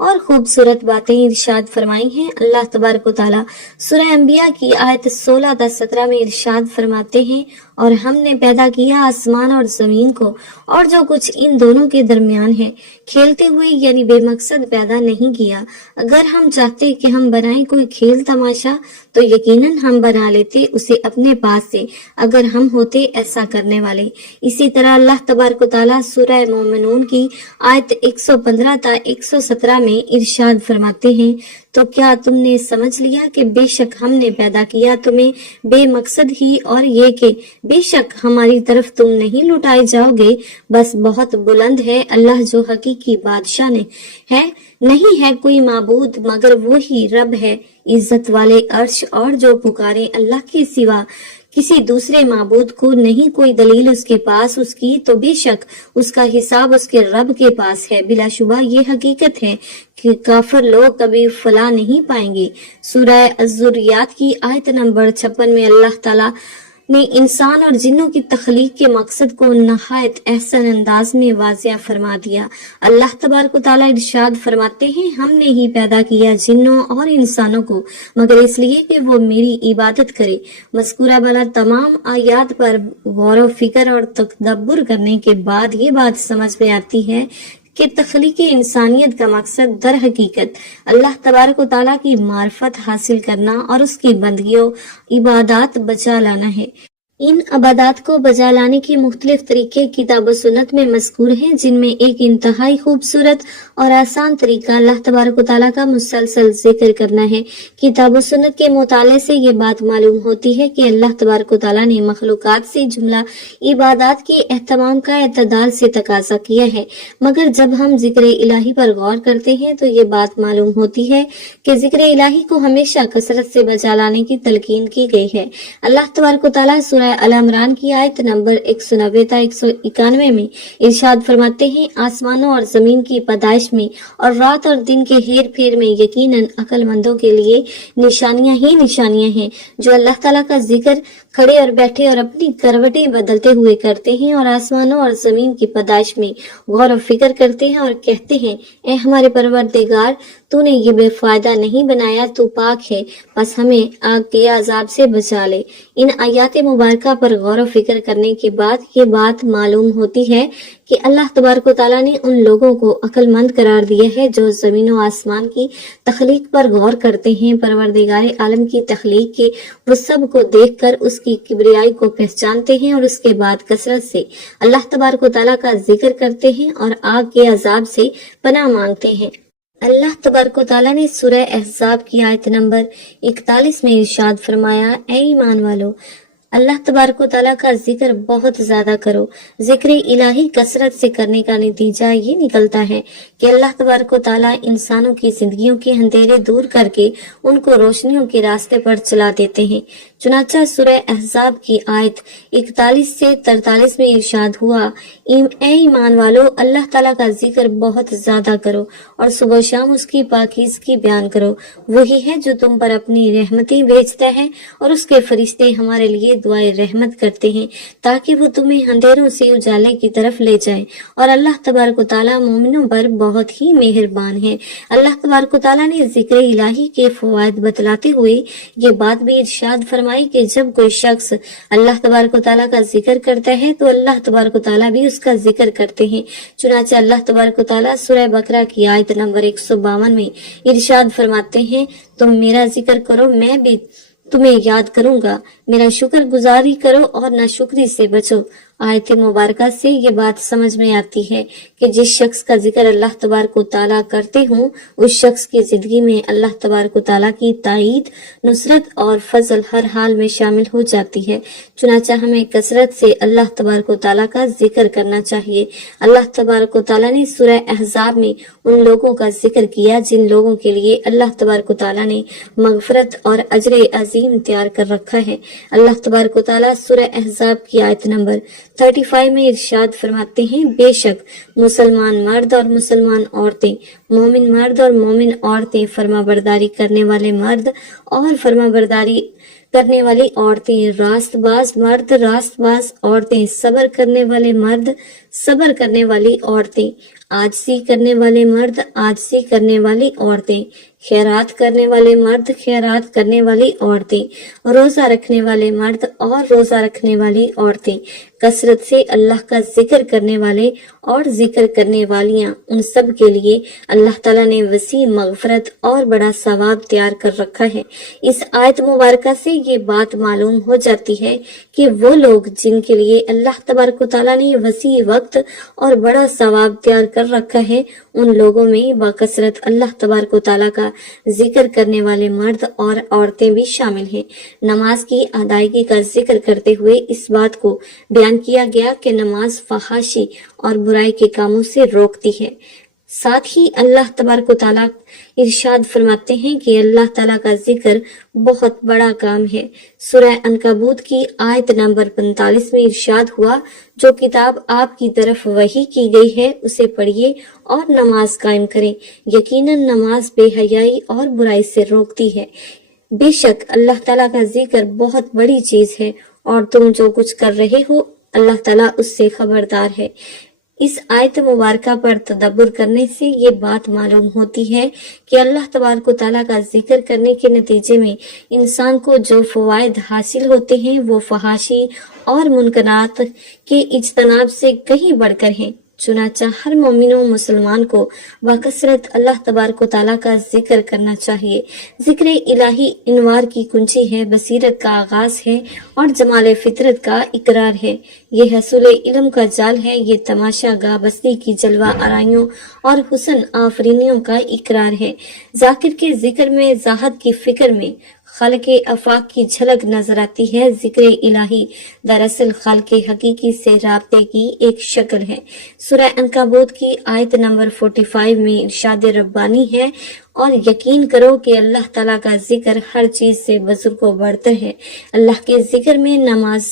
اور خوبصورت باتیں ارشاد فرمائی ہیں۔ اللہ تبارک و تعالیٰ سورہ انبیاء کی آیت 16-17 میں ارشاد فرماتے ہیں، اور ہم نے پیدا کیا آسمان اور زمین کو اور جو کچھ ان دونوں کے درمیان ہے، کھیلتے ہوئے یعنی بے مقصد پیدا نہیں کیا۔ اگر ہم چاہتے کہ ہم بنائیں کوئی کھیل تماشا تو یقیناً ہم بنا لیتے اسے اپنے پاس سے، اگر ہم ہوتے ایسا کرنے والے۔ اسی طرح اللہ تبارک و تعالیٰ سورہ مومنون کی آیت 115-117 میں ارشاد فرماتے ہیں، تو کیا تم نے سمجھ لیا کہ بے شک ہم نے پیدا کیا تمہیں بے مقصد ہی، اور یہ کہ بے شک ہماری طرف تم نہیں لوٹائے جاؤ گے۔ بس بہت بلند ہے اللہ جو حقیقی بادشاہ نے ہے، نہیں ہے کوئی معبود مگر وہی رب ہے عزت والے عرش، اور جو پکارے اللہ کے سوا کسی دوسرے معبود کو نہیں کوئی دلیل اس کے پاس اس کی، تو بے شک اس کا حساب اس کے رب کے پاس ہے۔ بلا شبہ یہ حقیقت ہے کہ کافر لوگ کبھی فلاح نہیں پائیں گے۔ سورہ الذریات کی آیت نمبر 56 میں اللہ تعالیٰ نے انسان اور جنوں کی تخلیق کے مقصد کو نہایت احسن انداز میں واضح فرما دیا۔ اللہ تبارک و تعالیٰ ارشاد فرماتے ہیں، ہم نے ہی پیدا کیا جنوں اور انسانوں کو مگر اس لیے کہ وہ میری عبادت کرے۔ مذکورہ بالا تمام آیات پر غور و فکر اور تدبر کرنے کے بعد یہ بات سمجھ میں آتی ہے کہ تخلیق انسانیت کا مقصد در حقیقت اللہ تبارک و تعالیٰ کی معرفت حاصل کرنا اور اس کی بندگیوں عبادات بجا لانا ہے۔ ان عبادات کو بجا لانے کے مختلف طریقے کتاب و سنت میں مذکور ہیں، جن میں ایک انتہائی خوبصورت اور آسان طریقہ اللہ تبارک و تعالیٰ کا مسلسل ذکر کرنا ہے۔ کتاب و سنت کے مطالعے سے یہ بات معلوم ہوتی ہے کہ اللہ تبارک و تعالیٰ نے مخلوقات سے جملہ عبادات کے اہتمام کا اعتدال سے تقاضا کیا ہے، مگر جب ہم ذکر الہی پر غور کرتے ہیں تو یہ بات معلوم ہوتی ہے کہ ذکر الہی کو ہمیشہ کثرت سے بجا لانے کی تلقین کی گئی ہے۔ اللہ تبارک و تعالیٰ سورہ ال-عمران کی آیت نمبر 190-191 میں ارشاد فرماتے ہیں، آسمانوں اور زمین کی پیدائش میں اور رات اور دن کے ہیر پھیر میں یقیناً عقل مندوں کے لیے نشانیاں ہی نشانیاں ہیں، جو اللہ تعالیٰ کا ذکر کھڑے اور بیٹھے اور اپنی کروٹیں بدلتے ہوئے کرتے ہیں، اور آسمانوں اور زمین کی پیدائش میں غور و فکر کرتے ہیں اور کہتے ہیں، اے ہمارے پروردگار، تو نے یہ بے فائدہ نہیں بنایا، تو پاک ہے، بس ہمیں آگ کے عذاب سے بچا لے۔ ان آیات مبارکہ پر غور و فکر کرنے کے بعد یہ بات معلوم ہوتی ہے کہ اللہ تبارک و تعالیٰ نے ان لوگوں کو عقل مند قرار دیا ہے جو زمین و آسمان کی تخلیق پر غور کرتے ہیں، پروردگار عالم کی تخلیق کے وسعت کو دیکھ کر اس کی کبریائی کو پہچانتے ہیں، اور اس کے بعد کثرت سے اللہ تبارک و تعالیٰ کا ذکر کرتے ہیں اور آگ کے عذاب سے پناہ مانگتے ہیں۔ اللہ تبارک و تعالیٰ نے سورہ احزاب کی آیت نمبر 41 میں ارشاد فرمایا، اے ایمان والو، اللہ تبارک و تعالیٰ کا ذکر بہت زیادہ کرو۔ ذکر الہی کثرت سے کرنے کا نتیجہ یہ نکلتا ہے کہ اللہ تبارک و تعالیٰ انسانوں کی زندگیوں کے اندھیرے دور کر کے ان کو روشنیوں کے راستے پر چلا دیتے ہیں۔ چنانچہ سورہ احزاب کی آیت 41 سے 43 میں ارشاد ہوا، اے ایمان والو، اللہ تعالیٰ کا ذکر بہت زیادہ کرو اور صبح و شام اس کی پاکیزگی بیان کرو۔ وہی ہے جو تم پر اپنی رحمتیں بھیجتا ہے، اور اس کے فرشتے ہمارے لیے دعائے رحمت کرتے ہیں تاکہ وہ تمہیں اندھیروں سے اجالے کی طرف لے جائیں، اور اللہ تبارک و تعالیٰ مومنوں پر بہت ہی مہربان ہے۔ اللہ تبارک و تعالیٰ نے ذکر الہی کے فوائد بتلاتے ہوئے یہ بات بھی ارشاد فرمائی کہ جب کوئی شخص اللہ تبارک و تعالیٰ کا ذکر کرتا ہے تو اللہ تبارک و تعالیٰ بھی اس کا ذکر کرتے ہیں۔ چنانچہ اللہ تبارک و تعالیٰ سورہ بقرہ کی آیت نمبر 152 میں ارشاد فرماتے ہیں، تم میرا ذکر کرو، میں بھی تمہیں یاد کروں گا، میرا شکر گزاری کرو اور ناشکری سے بچو۔ آیت مبارکہ سے یہ بات سمجھ میں آتی ہے کہ جس شخص کا ذکر اللہ تبارک و تعالیٰ کرتے ہوں، اس شخص کی زندگی میں اللہ تبارک و تعالیٰ کی تائید، نصرت اور فضل ہر حال میں شامل ہو جاتی ہے۔ چنانچہ ہمیں کثرت سے اللہ تبارک و تعالیٰ کا ذکر کرنا چاہیے۔ اللہ تبارک و تعالیٰ نے سورہ احزاب میں ان لوگوں کا ذکر کیا جن لوگوں کے لیے اللہ تبارک و تعالیٰ نے مغفرت اور اجر عظیم تیار کر رکھا ہے۔ اللہ تبارک و تعالیٰ سورہ احزاب کی آیت نمبر 35 میں ارشاد فرماتے ہیں، بے شک مسلمان مرد اور مسلمان عورتیں، مومن مرد اور مومن عورتیں، فرما برداری کرنے والے مرد اور فرما برداری کرنے والی عورتیں، راست باز مرد، راست باز عورتیں، صبر کرنے والے مرد، صبر کرنے والی عورتیں، عاجزی کرنے والے مرد، عاجزی کرنے والی عورتیں، خیرات کرنے والے مرد، خیرات کرنے والی عورتیں، روزہ رکھنے والے مرد اور روزہ رکھنے والی عورتیں، کثرت سے اللہ کا ذکر کرنے والے اور ذکر کرنے والیاں، ان سب کے لیے اللہ تعالیٰ نے وسیع مغفرت اور بڑا ثواب تیار کر رکھا ہے۔ اس آیت مبارکہ سے یہ بات معلوم ہو جاتی ہے کہ وہ لوگ جن کے لیے اللہ تبارک و تعالیٰ نے وسیع وقت اور بڑا ثواب تیار کر رکھا ہے، ان لوگوں میں باکثرت اللہ تبارک و تعالیٰ کا ذکر کرنے والے مرد اور عورتیں بھی شامل ہیں۔ نماز کی ادائیگی کا ذکر کرتے ہوئے اس بات کو بیان کیا گیا کہ نماز فحاشی اور برائی کے کاموں سے روکتی ہے۔ ساتھ ہی اللہ تبارک و تعالیٰ ارشاد فرماتے ہیں کہ اللہ تعالیٰ کا ذکر بہت بڑا کام ہے۔ سورہ عنکبوت کی آیت نمبر 45 میں ارشاد ہوا، جو کتاب آپ کی طرف وحی کی گئی ہے اسے پڑھیے اور نماز قائم کریں، یقیناً نماز بے حیائی اور برائی سے روکتی ہے۔ بے شک اللہ تعالیٰ کا ذکر بہت بڑی چیز ہے اور تم جو کچھ کر رہے ہو اللہ تعالیٰ اس سے خبردار ہے۔ اس آیت مبارکہ پر تدبر کرنے سے یہ بات معلوم ہوتی ہے کہ اللہ تبارک و تعالیٰ کا ذکر کرنے کے نتیجے میں انسان کو جو فوائد حاصل ہوتے ہیں وہ فحاشی اور منکرات کے اجتناب سے کہیں بڑھ کر ہیں۔ چنانچہ ہر مومن و مسلمان کو باکثرت اللہ تبارک و تعالیٰ کا ذکر کرنا چاہیے۔ ذکر الہی انوار کی کنجی ہے، بصیرت کا آغاز ہے اور جمال فطرت کا اقرار ہے۔ یہ حصول علم کا جال ہے، یہ تماشا گاہ بستی کی جلوہ آرائیوں اور حسن آفرینیوں کا اقرار ہے۔ ذاکر کے ذکر میں، زاہد کی فکر میں خالق آفاق کی جھلک نظر آتی ہے۔ ذکر الہی دراصل خالق حقیقی سے رابطے کی ایک شکل ہے۔ سورہ عنکبوت کی آیت نمبر 45 میں ارشاد ربانی ہے، اور یقین کرو کہ اللہ تعالیٰ کا ذکر ہر چیز سے بزرگ و برتر ہے۔ اللہ کے ذکر میں نماز،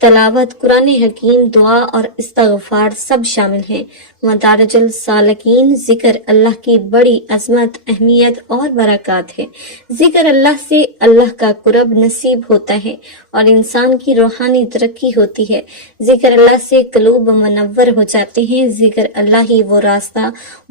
تلاوت، قرآن حکیم، دعا اور استغفار سب شامل ہیں۔ مدارج السالکین ذکر اللہ کی بڑی عظمت، اہمیت اور برکات ہے۔ ذکر اللہ سے اللہ کا قرب نصیب ہوتا ہے اور انسان کی روحانی ترقی ہوتی ہے۔ ذکر اللہ سے قلوب منور ہو جاتے ہیں۔ ذکر اللہ ہی وہ راستہ،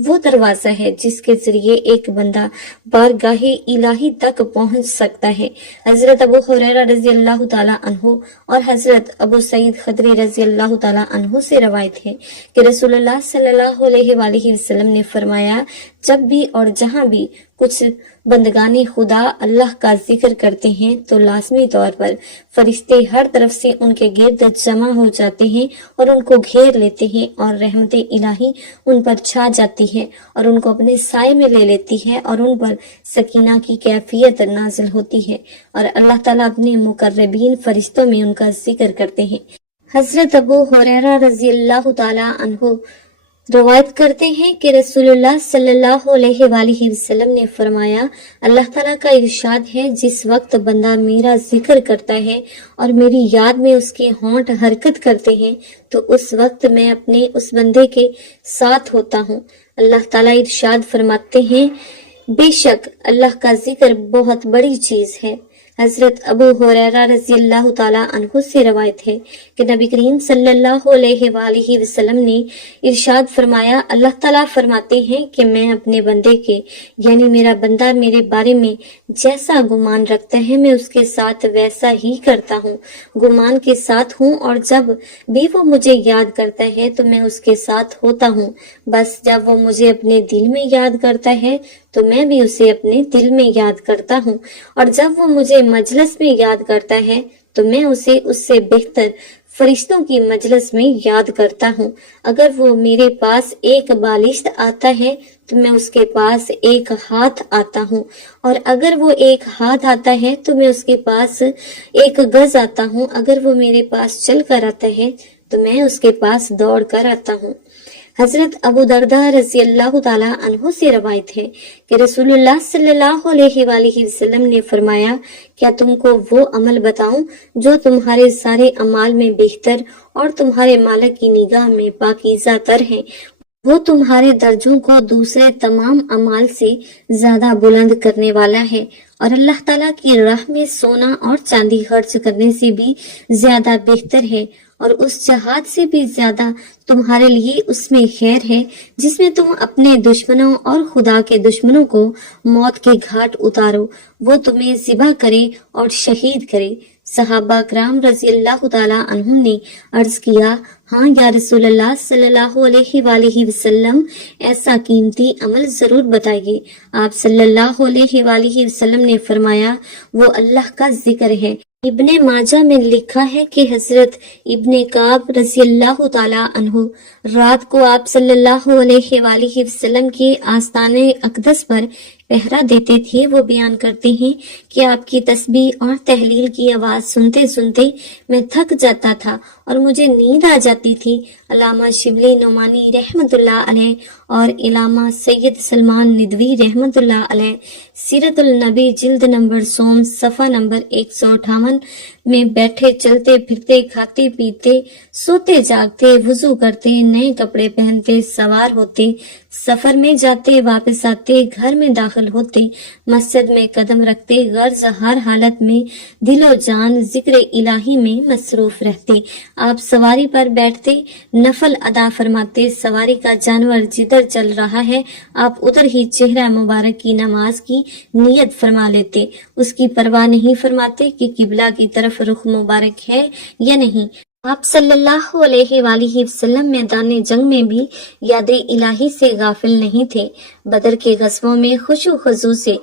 وہ دروازہ ہے جس کے ذریعے ایک بندہ بارگاہ الہی تک پہنچ سکتا ہے۔ حضرت ابو ہریرہ رضی اللہ تعالیٰ عنہ اور حضرت ابو سعید خدری رضی اللہ تعالیٰ عنہ سے روایت ہے کہ رسول اللہ صلی اللہ علیہ وآلہ وسلم نے فرمایا، جب بھی اور جہاں بھی کچھ بندگان خدا اللہ کا ذکر کرتے ہیں تو لازمی طور پر فرشتے ہر طرف سے ان کے گرد جمع ہو جاتے ہیں اور ان کو گھیر لیتے ہیں، اور رحمت الہی ان پر چھا جاتی ہے اور ان کو اپنے سائے میں لے لیتی ہے اور ان پر سکینہ کی کیفیت نازل ہوتی ہے، اور اللہ تعالیٰ اپنے مقربین فرشتوں میں ان کا ذکر کرتے ہیں۔ حضرت ابو ہریرہ رضی اللہ تعالیٰ عنہ روایت کرتے ہیں کہ رسول اللہ صلی اللہ علیہ وآلہ وسلم نے فرمایا، اللہ تعالیٰ کا ارشاد ہے، جس وقت بندہ میرا ذکر کرتا ہے اور میری یاد میں اس کے ہونٹ حرکت کرتے ہیں تو اس وقت میں اپنے اس بندے کے ساتھ ہوتا ہوں۔ اللہ تعالیٰ ارشاد فرماتے ہیں، بے شک اللہ کا ذکر بہت بڑی چیز ہے۔ حضرت ابو ہریرہ رضی اللہ تعالیٰ عنہ سے روایت ہے کہ نبی کریم صلی اللہ علیہ وآلہ وسلم نے ارشاد فرمایا، اللہ تعالیٰ فرماتے ہیں کہ میں اپنے بندے کے یعنی میرا بندہ میرے بارے میں جیسا گمان رکھتا ہے میں اس کے ساتھ ویسا ہی کرتا ہوں، گمان کے ساتھ ہوں، اور جب بھی وہ مجھے یاد کرتا ہے تو میں اس کے ساتھ ہوتا ہوں، بس جب وہ مجھے اپنے دل میں یاد کرتا ہے تو میں بھی اسے اپنے دل میں یاد کرتا ہوں، اور جب وہ مجھے مجلس میں یاد کرتا ہے تو میں اسے اس سے بہتر فرشتوں کی مجلس میں یاد کرتا ہوں۔ اگر وہ میرے پاس ایک بالشت آتا ہے تو میں اس کے پاس ایک ہاتھ آتا ہوں، اور اگر وہ ایک ہاتھ آتا ہے تو میں اس کے پاس ایک گز آتا ہوں، اگر وہ میرے پاس چل کر آتا ہے تو میں اس کے پاس دوڑ کر آتا ہوں۔ حضرت ابو درداء رضی اللہ تعالیٰ عنہ سے روایت ہے کہ رسول اللہ صلی اللہ علیہ وآلہ وسلم نے فرمایا، کیا تم کو وہ عمل بتاؤں جو تمہارے سارے اعمال میں بہتر اور تمہارے مالک کی نگاہ میں پاکیزہ تر ہے؟ وہ تمہارے درجوں کو دوسرے تمام اعمال سے زیادہ بلند کرنے والا ہے اور اللہ تعالیٰ کی راہ میں سونا اور چاندی خرچ کرنے سے بھی زیادہ بہتر ہے، اور اس جہاد سے بھی زیادہ تمہارے لیے اس میں خیر ہے جس میں تم اپنے دشمنوں اور خدا کے دشمنوں کو موت کے گھاٹ اتارو، وہ تمہیں ذبح کرے اور شہید کرے۔ صحابہ کرام رضی اللہ تعالی عنہم نے عرض کیا، ہاں یا رسول اللہ صلی اللہ علیہ وآلہ وسلم، ایسا قیمتی عمل ضرور بتائیے۔ آپ صلی اللہ علیہ وآلہ وسلم نے فرمایا، وہ اللہ کا ذکر ہے۔ ابن ماجہ میں لکھا ہے کہ حضرت ابن کعب رضی اللہ تعالی عنہ رات کو آپ صلی اللہ علیہ وآلہ وسلم کے آستان اقدس پر پہرا دیتے تھے۔ وہ بیان کرتے ہیں کہ آپ کی تسبیح اور تحلیل کی آواز سنتے سنتے میں تھک جاتا تھا اور مجھے نیند آ جاتی تھی۔ علامہ شبلی نعمانی رحمت اللہ علیہ اور علامہ سید سلمان ندوی رحمت اللہ علیہ سیرت النبی جلد نمبر 100 صفحہ نمبر 158 میں بیٹھے چلتے پھرتے کھاتے پیتے سوتے جاگتے وضو کرتے نئے کپڑے پہنتے سوار ہوتے سفر میں جاتے واپس آتے گھر میں داخل ہوتے مسجد میں قدم رکھتے غرض ہر حالت میں دل و جان ذکر الہی میں مصروف رہتے۔ آپ سواری پر بیٹھتے نفل ادا فرماتے، سواری کا جانور جدھر چل رہا ہے آپ ادھر ہی چہرہ مبارک کی نماز کی نیت فرما لیتے، اس کی پرواہ نہیں فرماتے کہ قبلہ کی طرف رخ مبارک ہے یا نہیں۔ آپ صلی اللہ علیہ وآلہ وسلم میدان جنگ میں بھی یاد الہی سے غافل نہیں تھے۔ بدر کے غزووں میں خشوع و خضوع سے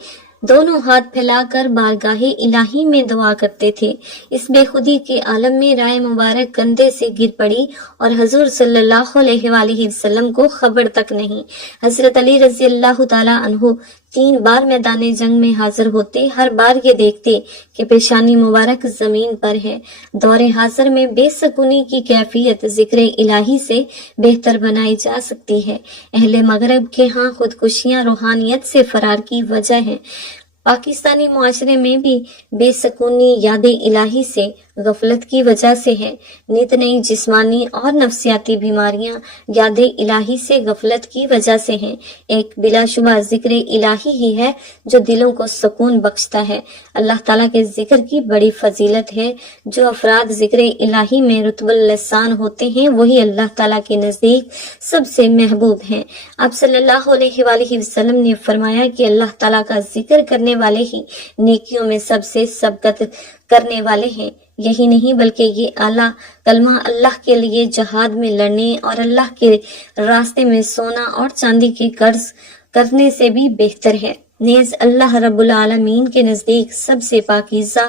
دونوں ہاتھ پھیلا کر بارگاہ الہی میں دعا کرتے تھے۔ اس بے خودی کے عالم میں رائے مبارک کندھے سے گر پڑی اور حضور صلی اللہ علیہ وآلہ وسلم کو خبر تک نہیں۔ حضرت علی رضی اللہ تعالی عنہ 3 بار میدان جنگ میں حاضر ہوتے، ہر بار یہ دیکھتے کہ پیشانی مبارک زمین پر ہے۔ دور حاضر میں بے سکونی کی کیفیت ذکر الہی سے بہتر بنائی جا سکتی ہے۔ اہل مغرب کے ہاں خودکشیاں روحانیت سے فرار کی وجہ ہیں۔ پاکستانی معاشرے میں بھی بے سکونی یاد الہی سے غفلت کی وجہ سے ہے۔ نت نئی جسمانی اور نفسیاتی بیماریاں یاد الہی سے غفلت کی وجہ سے ہیں۔ ایک بلا شبہ ذکر الہی ہی ہے جو دلوں کو سکون بخشتا ہے۔ اللہ تعالیٰ کے ذکر کی بڑی فضیلت ہے۔ جو افراد ذکر الہی میں رطب اللسان ہوتے ہیں وہی اللہ تعالیٰ کے نزدیک سب سے محبوب ہیں۔ آپ صلی اللہ علیہ وآلہ وسلم نے فرمایا کہ اللہ تعالیٰ کا ذکر کرنے والے ہی نیکیوں میں سب سے سبقت کرنے والے ہیں۔ یہی نہیں بلکہ یہ اعلیٰ کلمہ اللہ کے لیے جہاد میں لڑنے اور اللہ کے راستے میں سونا اور چاندی کے قرض کرنے سے بھی بہتر ہے۔ نیز اللہ رب العالمین کے نزدیک سب سے پاکیزہ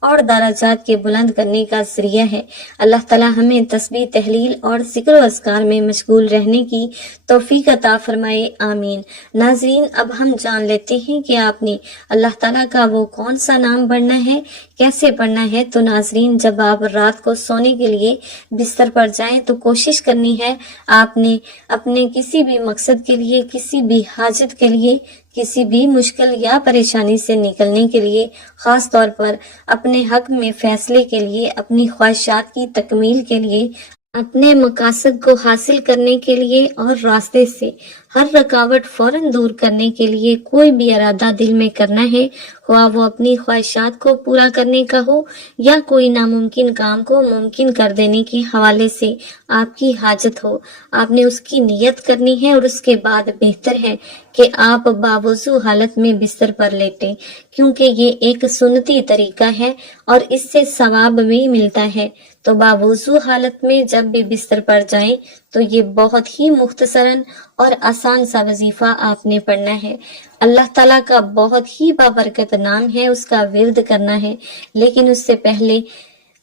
اور درجات کے بلند کرنے کا ذریعہ ہے۔ اللہ تعالی ہمیں تسبیح تحلیل اور ذکر و اذکار میں مشغول رہنے کی توفیق عطا فرمائے، آمین۔ ناظرین، اب ہم جان لیتے ہیں کہ آپ نے اللہ تعالیٰ کا وہ کون سا نام پڑھنا ہے، کیسے پڑھنا ہے۔ تو ناظرین، جب آپ رات کو سونے کے لیے بستر پر جائیں تو کوشش کرنی ہے آپ نے اپنے کسی بھی مقصد کے لیے، کسی بھی حاجت کے لیے، کسی بھی مشکل یا پریشانی سے نکلنے کے لیے، خاص طور پر اپنے حق میں فیصلے کے لیے، اپنی خواہشات کی تکمیل کے لیے، اپنے مقاصد کو حاصل کرنے کے لیے اور راستے سے ہر رکاوٹ فوراً دور کرنے کے لیے کوئی بھی ارادہ دل میں کرنا ہے، خواہ وہ اپنی خواہشات کو پورا کرنے کا ہو یا کوئی ناممکن کام کو ممکن کر دینے کے حوالے سے آپ کی حاجت ہو۔ آپ نے اس کی نیت کرنی ہے اور اس کے بعد بہتر ہے کہ آپ باوضو حالت میں بستر پر لیٹیں، کیونکہ یہ ایک سنتی طریقہ ہے اور اس سے ثواب بھی ملتا ہے۔ تو باوضو حالت میں جب بھی بستر پر جائیں تو یہ بہت ہی مختصراً اور آسان سا وظیفہ آپ نے پڑھنا ہے۔ اللہ تعالیٰ کا بہت ہی بابرکت نام ہے، اس کا ورد کرنا ہے، لیکن اس سے پہلے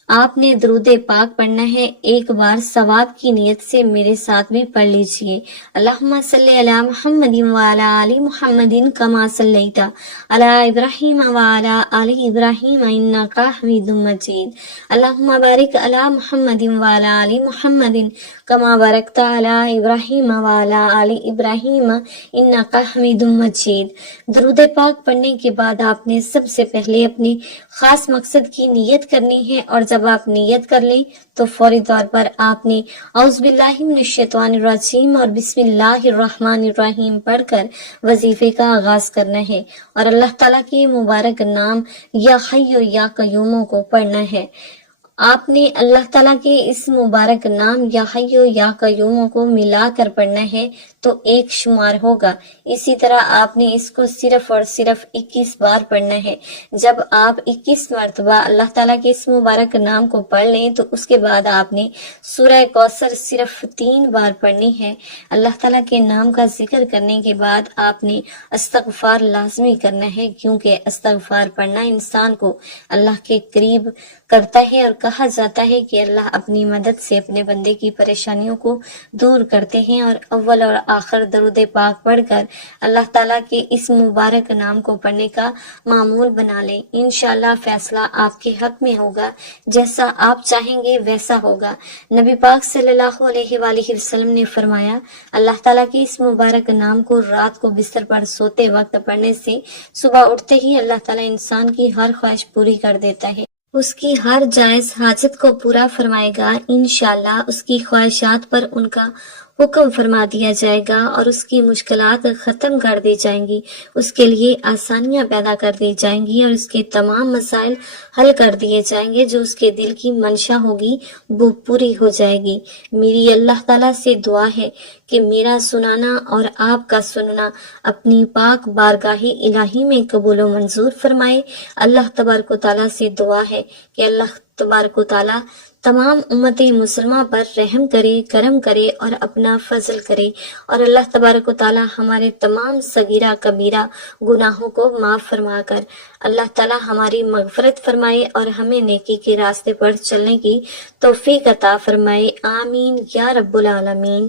آپ نے درود پاک پڑھنا ہے۔ ایک بار ثواب کی نیت سے میرے ساتھ بھی پڑھ لیجئے۔ اللہم صلی علی محمد وعلی آل محمد کما صلیت علی ابراہیم وعلی آل ابراہیم انک حمید مجید۔ اللہم بارک علی محمد وعلی آل محمد کما بارکت علی ابراہیم وعلی آل ابراہیم انک حمید مجید۔ درود پاک پڑھنے کے بعد آپ نے سب سے پہلے اپنے خاص مقصد کی نیت کرنی ہے، اور جب جب آپ نیت کر لیں تو فوری طور پر آپ نے اعوذ باللہ من الشیطان الرجیم اور بسم اللہ الرحمن الرحیم پڑھ کر وظیفے کا آغاز کرنا ہے اور اللہ تعالیٰ کی مبارک نام یا حی یا قیوم کو پڑھنا ہے۔ آپ نے اللہ تعالیٰ کے اس مبارک نام یا حی یا قیوم کو ملا کر پڑھنا ہے تو 1 شمار ہوگا۔ اسی طرح آپ نے اس کو صرف اور صرف 21 بار پڑھنا ہے۔ جب آپ 21 مرتبہ اللہ تعالیٰ کے اس مبارک نام کو پڑھ لیں تو اس کے بعد آپ نے سورہ کوثر صرف 3 بار پڑھنی ہے۔ اللہ تعالیٰ کے نام کا ذکر کرنے کے بعد آپ نے استغفار لازمی کرنا ہے، کیونکہ استغفار پڑھنا انسان کو اللہ کے قریب کرتا ہے، اور کہا جاتا ہے کہ اللہ اپنی مدد سے اپنے بندے کی پریشانیوں کو دور کرتے ہیں۔ اور اول اور آخر درود پاک پڑھ کر اللہ تعالیٰ کے اس مبارک نام کو پڑھنے کا معمول بنا لیں۔ انشاءاللہ فیصلہ آپ کے حق میں ہوگا، جیسا آپ چاہیں گے ویسا ہوگا۔ نبی پاک صلی اللہ علیہ وآلہ وسلم نے فرمایا، اللہ تعالیٰ کے اس مبارک نام کو رات کو بستر پر سوتے وقت پڑھنے سے صبح اٹھتے ہی اللہ تعالیٰ انسان کی ہر خواہش پوری کر دیتا ہے، اس کی ہر جائز حاجت کو پورا فرمائے گا۔ انشاءاللہ اس کی خواہشات پر ان کا حکم فرما دیا جائے گا اور اس کی مشکلات ختم کر دی جائیں گی، اس کے لیے آسانیاں پیدا کر دی جائیں گی اور اس کے تمام مسائل حل کر دیے جائیں گے۔ جو اس کے دل کی منشا ہوگی وہ پوری ہو جائے گی۔ میری اللہ تعالیٰ سے دعا ہے کہ میرا سنانا اور آپ کا سننا اپنی پاک بارگاہ الہی میں قبول و منظور فرمائے۔ اللہ تبارک و تعالیٰ سے دعا ہے کہ اللہ تبارک و تعالیٰ تمام امت مسلمہ پر رحم کرے، کرم کرے اور اپنا فضل کرے، اور اللہ تبارک و تعالیٰ ہمارے تمام صغیرہ کبیرہ گناہوں کو معاف فرما کر اللہ تعالیٰ ہماری مغفرت فرمائے اور ہمیں نیکی کے راستے پر چلنے کی توفیق عطا فرمائے۔ آمین یا رب العالمین۔